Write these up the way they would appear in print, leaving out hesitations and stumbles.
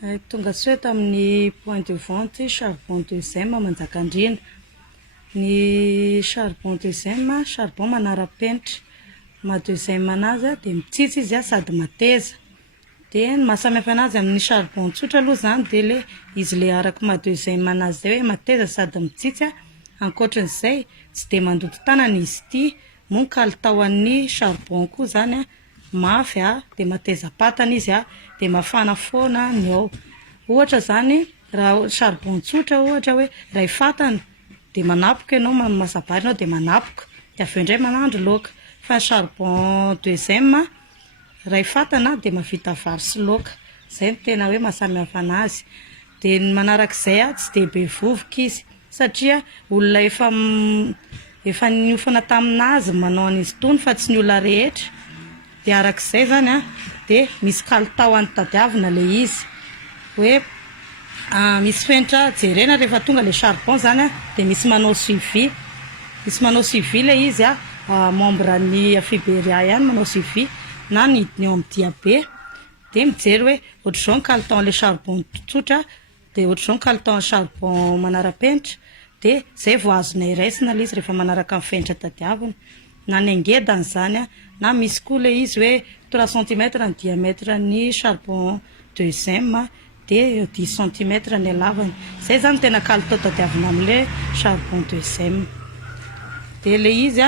Tonga tsy hoe tamin'ny point de vente charbon de zema manjakandrina. Ny charbon de zema, charbon manara-penitra. Maha deuxième anazy dia mitsitsy izy sady mateza. Dia ny mahasamihafa anazy amin'ny charbon tsotra aloha zany dia ilay izy ilay araka maha deuxième anazy izay hoe mateza sady mitsitsy. Ankoatran'izay tsy dia mandoto tanana izy ity, moa ny kalitaon'ny charbon koa zany mafy dia mateza patana izy dia mafana foana ny ao. Ohatra zany raha charbon tsotra ohatra hoe iray fatana dia manapoka ianao masabary ianao dia manapoka dia avy eo indray manandro laoka. Fa charbon deuxième iray fatana dia mahavita vary sy laoka. Izay no tena hoe mahasamihafa anazy. Dia ny manarak'izay tsy dia be vovoka izy satria olona efa niofana taminazy manao an'izy itony fa tsy ny olona rehetra. Dia arak'izay zany dia misy kalitaony tadiavina ilay izy. Hoe misy fenitra jerena rehefa tonga ilay charbon zany dia misy manao suivi. Misy manao suivi ilay izy membre ny Fiberia ihany manao suivi na nidiny ao amin'ny diabe. Dia mijery hoe ohatr'izao ny kalitaon'ilay charbon tsotra dia ohatr'izao ny kalitaon'ny charbon manara-penitra. Dia izay vao azonay raisina ilay izy rehefa manaraka amin'ny fenitra tadiavina. Na ny angedany zany na misy koa ilay izy hoe 3 cm ny diamètre ny charbon deuxième dia 10 cm ny halavany. Izay zany tena kalitao tadiavina amin'ilay charbon deuxième. Dia ilay izy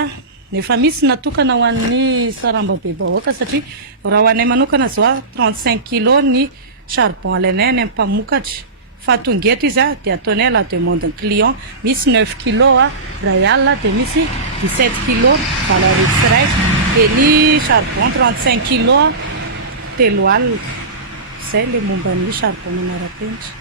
nefa misy natokana ho an'ny sarambabem-bahoaka satria raha ho anay manokana zao 35 kg ny charbon alainay any amin'ny mpamokatra. Fa tonga eto izy dia ataonay à la demande ny client. Misy 9 kg ray alina dia misy 17 kg valeur X-ray. Dia ny charbon 35 kg telo alina. Izay ilay momba ny charbon manara-penitra.